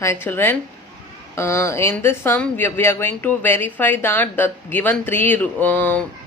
Hi children. In this sum, we are going to verify that the given 3,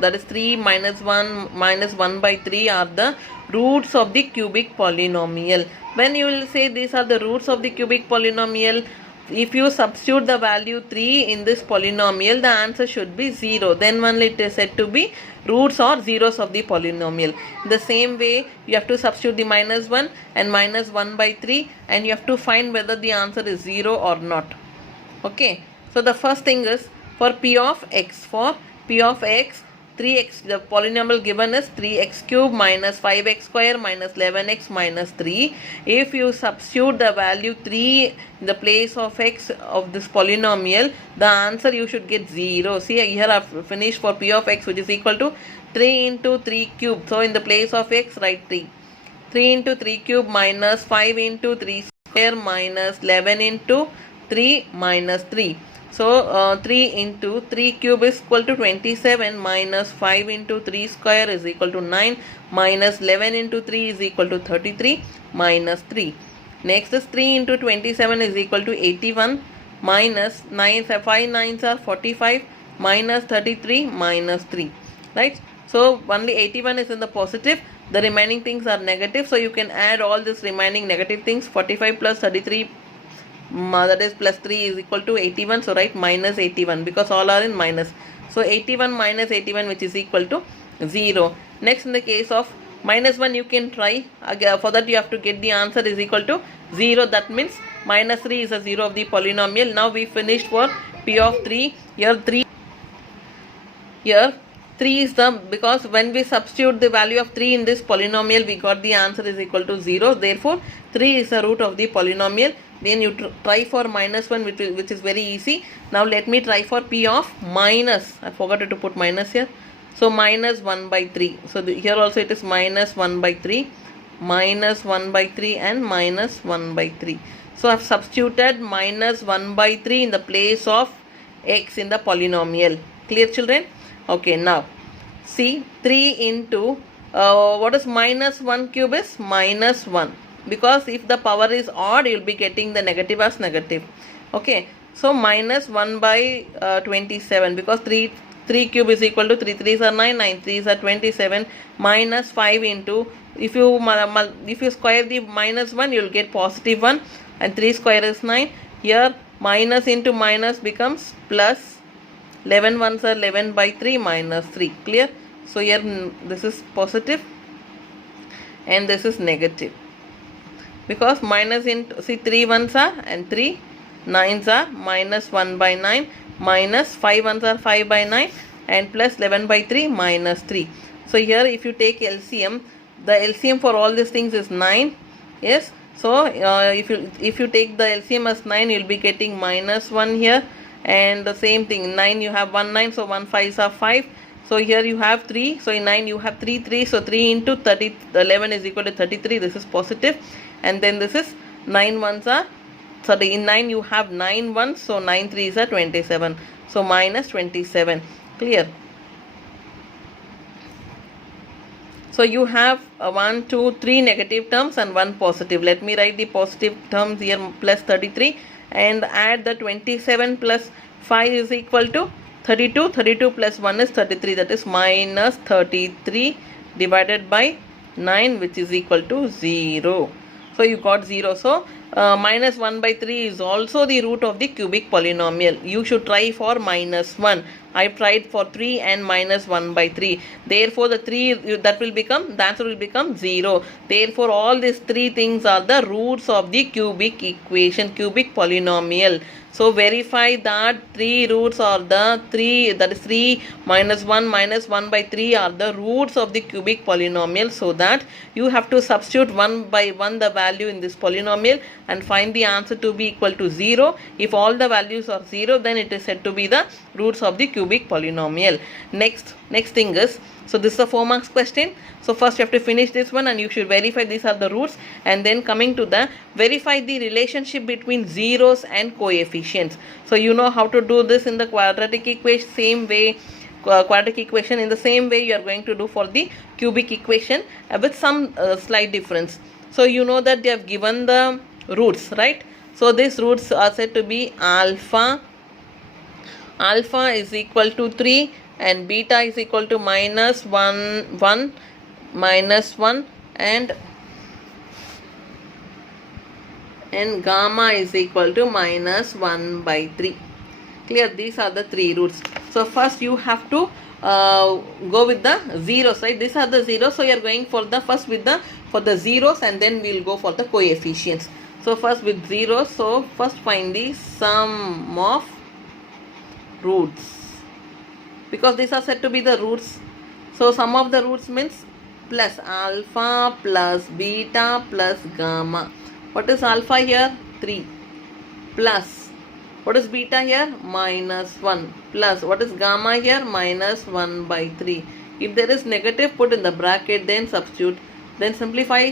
that is 3 minus 1 minus 1 by 3 are the roots of the cubic polynomial. When you will say these are the roots of the cubic polynomial, if you substitute the value 3 in this polynomial, the answer should be 0. Then only it is said to be roots or zeros of the polynomial. In the same way, you have to substitute the minus 1 and minus 1 by 3, and you have to find whether the answer is 0 or not. Okay, so the first thing is for p of x. For p of x, 3x, the polynomial given is 3x cube minus 5x square minus 11x minus 3. If you substitute the value 3 in the place of x of this polynomial, the answer you should get 0. See, here I have finished for p of x, which is equal to 3 into 3 cube. So in the place of x, write 3. 3 into 3 cube minus 5 into 3 square minus 11 into 3 minus 3. So 3 into 3 cube is equal to 27 minus 5 into 3 square is equal to 9 minus 11 into 3 is equal to 33 minus 3. Next is 3 into 27 is equal to 81 minus 9, 5 9s are 45 minus 33 minus 3. Right? So only 81 is in the positive, the remaining things are negative. So you can add all this remaining negative things. 45 plus 33, that is plus 3 is equal to 81. So write minus 81 because all are in minus. So 81 minus 81, which is equal to 0. Next, in the case of minus 1, you can try. For that you have to get the answer is equal to 0. That means minus 3 is a 0 of the polynomial. Now we finished for p of 3. Here 3 is the, because when we substitute the value of 3 in this polynomial, we got the answer is equal to 0. Therefore 3 is the root of the polynomial. Then you try for minus 1, which is very easy. Now let me try for p of minus. I forgot to put minus here. So minus 1 by 3. So here also it is minus 1 by 3, minus 1 by 3 and minus 1 by 3. So I have substituted minus 1 by 3 in the place of x in the polynomial. Clear children? Okay, now see 3 into what is minus 1 cube is minus 1, because if the power is odd you will be getting the negative as negative. Okay, so minus 1 by 27, because 3 cube is equal to 3 3s are 9, 9 3s are 27, minus 5 into, if you square the minus 1 you will get positive 1, and 3 square is 9. Here minus into minus becomes plus. 11 ones are 11 by 3 minus 3. Clear? So here this is positive and this is negative, because minus into, see 3 ones are and 3 9s are minus 1 by 9 minus 5 ones are 5 by 9 and plus 11 by 3 minus 3. So here if you take LCM, the LCM for all these things is 9. Yes. So if you take the LCM as 9, you will be getting minus 1 here. And the same thing, 9 you have 1 9, so 1 5s are 5. So here you have 3, so in 9 you have 3 3, so 3 into 30, 11 is equal to 33. This is positive. And then this is 9 ones are, sorry, in 9 you have 9 ones, so 9 3s are 27, so minus 27. Clear? So you have 1 2 3 negative terms and 1 positive. Let me write the positive terms here, plus 33, and add the 27 plus 5 is equal to 32. 32 plus 1 is 33, that is minus 33 divided by 9, which is equal to 0. So you got 0. So minus 1 by 3 is also the root of the cubic polynomial. You should try for minus 1. I tried for 3 and minus 1 by 3. Therefore the 3, that will become, the answer will become 0. Therefore all these 3 things are the roots of the cubic equation, cubic polynomial. So verify that 3 roots are the 3, that is 3 minus 1 minus 1 by 3 are the roots of the cubic polynomial. So that you have to substitute 1 by 1 the value in this polynomial and find the answer to be equal to 0. If all the values are 0, then it is said to be the roots of the cubic polynomial. Next thing is, so this is a 4 marks question. So first you have to finish this one and you should verify these are the roots, and then coming to the verify the relationship between zeros and coefficients. So you know how to do this in the quadratic equation, same way, quadratic equation, in the same way you are going to do for the cubic equation with some slight difference. So you know that they have given the roots, right? So these roots are said to be alpha is equal to 3 and beta is equal to minus 1 minus 1 and gamma is equal to minus 1 by 3. Clear? These are the three roots. So first you have to go with the zeros, right? These are the zeros, so you are going for the first with the for the zeros, and then we will go for the coefficients. So first with zeros, so first find the sum of roots, because these are said to be the roots. So sum of the roots means plus alpha plus beta plus gamma. What is alpha here? 3 plus what is beta here? Minus 1 plus what is gamma here? Minus 1 by 3. If there is negative, put in the bracket, then substitute, then simplify.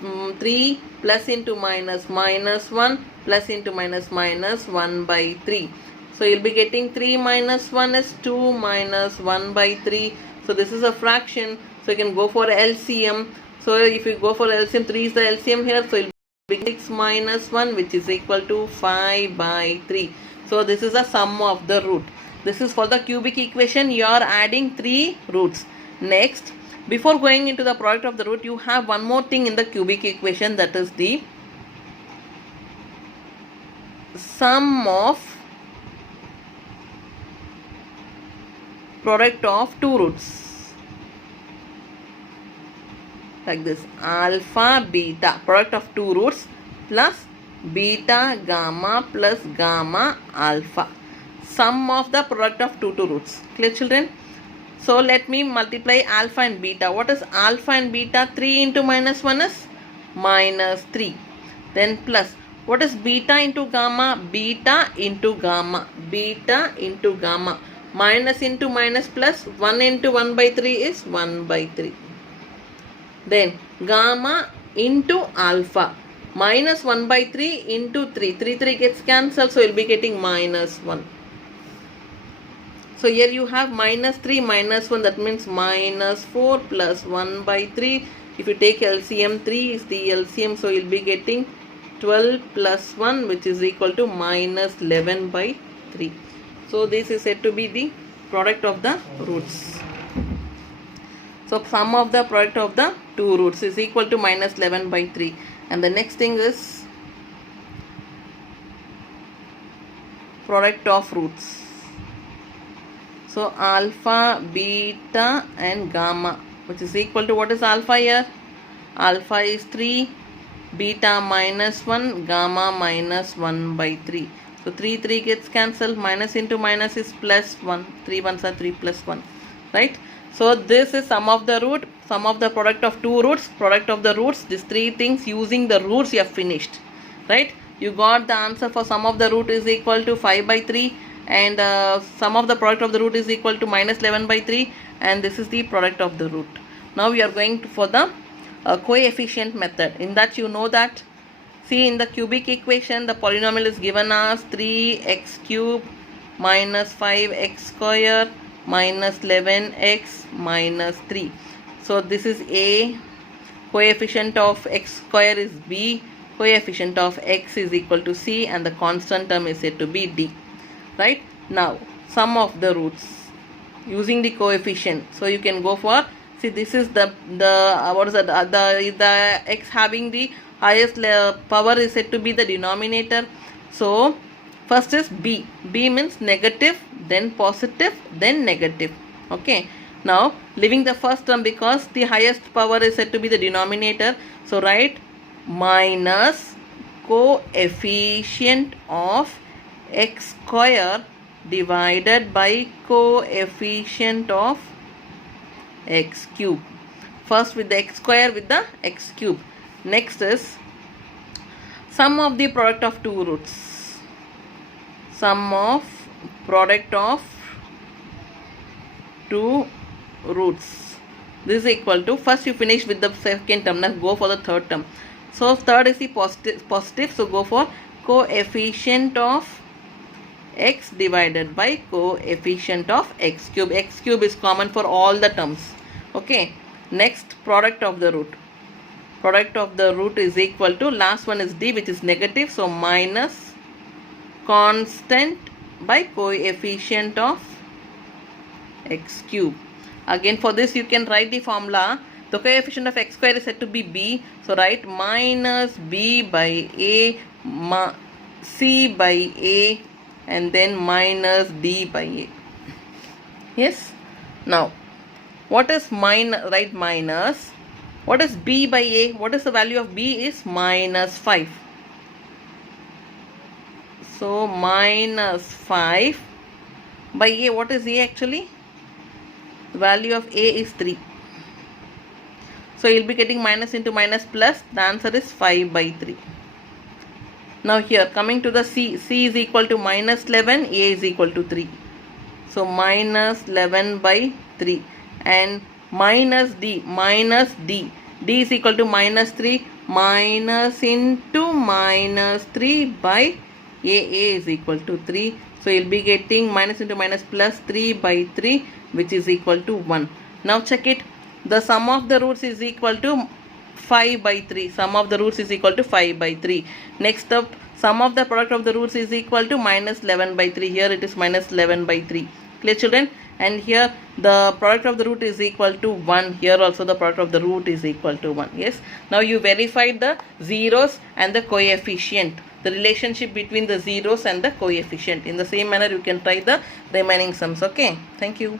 3 plus into minus 1 plus into minus 1 by 3. So you'll be getting 3 minus 1 is 2 minus 1 by 3. So this is a fraction, so you can go for LCM. So if you go for LCM, 3 is the LCM here, so you'll 6 minus 1, which is equal to 5 by 3. So this is a sum of the root. This is for the cubic equation. You are adding 3 roots. Next, before going into the product of the root, you have one more thing in the cubic equation, that is the sum of product of two roots. Like this, alpha beta, product of two roots, plus beta gamma plus gamma alpha, sum of the product of two roots. Clear, children? So let me multiply alpha and beta. What is alpha and beta? 3 into minus 1 is minus 3. Then plus what is beta into gamma? Beta into gamma, beta into gamma, minus into minus plus, 1 into 1 by 3 is 1 by 3. Then gamma into alpha, minus 1 by 3 into 3. 3 gets cancelled, so you will be getting minus 1. So here you have minus 3 minus 1, that means minus 4 plus 1 by 3. If you take LCM, 3 is the LCM, so you will be getting 12 plus 1, which is equal to minus 11 by 3. So this is said to be the product of the roots. So sum of the product of the two roots is equal to minus 11 by 3. And the next thing is product of roots. So alpha, beta and gamma, which is equal to, what is alpha here? Alpha is 3, beta minus 1, gamma minus 1 by 3. So 3 gets cancelled, minus into minus is plus 1, 3 ones are 3 plus 1, right? So this is sum of the root, sum of the product of two roots, product of the roots. These three things, using the roots you have finished, right? You got the answer for sum of the root is equal to 5 by 3 and sum of the product of the root is equal to minus 11 by 3, and this is the product of the root. Now we are going for the coefficient method. In that, you know that, see, in the cubic equation the polynomial is given as 3x cube minus 5x square minus 11x minus 3. So this is A, coefficient of x square is B, coefficient of x is equal to C, and the constant term is said to be D. Right? Now sum of the roots using the coefficient. So you can go for, see, this is the what is that, the x having the highest power is said to be the denominator. So first is B. B means negative, then positive, then negative. Okay. Now leaving the first term because the highest power is said to be the denominator. So write minus coefficient of x square divided by coefficient of x cube. First with the x square with the x cube. Next is sum of the product of two roots. Sum of product of two roots. This is equal to, first you finish with the second term, now go for the third term. So third is the positive, so go for coefficient of x divided by coefficient of x cube. X cube is common for all the terms. Okay. Next, product of the root. product of the root is equal to, last one is d, which is negative, so minus constant by coefficient of x cube. Again, for this you can write the formula. The coefficient of x square is said to be b, so write minus b by a, c by a, and then minus d by a. Yes. Now, what is minus? Write minus. What is b by a? What is the value of b? Is minus 5. So minus 5 by a. What is a actually? The value of a is 3. So you'll be getting minus into minus plus. The answer is 5 by 3. Now here, coming to the c. c is equal to minus 11. A is equal to 3. So minus 11 by 3. And minus d. Minus d. d is equal to minus 3. Minus into minus 3 by a. a is equal to 3. So you'll be getting minus into minus plus 3 by 3, which is equal to 1. Now check it. The sum of the roots is equal to 5 by 3. Sum of the roots is equal to 5 by 3. Next up, sum of the product of the roots is equal to minus 11 by 3. Here it is minus 11 by 3. Clear, children? And here the product of the root is equal to 1. Here also the product of the root is equal to 1. Yes. Now you verified the zeros and the coefficient. The relationship between the zeros and the coefficient. In the same manner you can try the remaining sums. Okay. Thank you.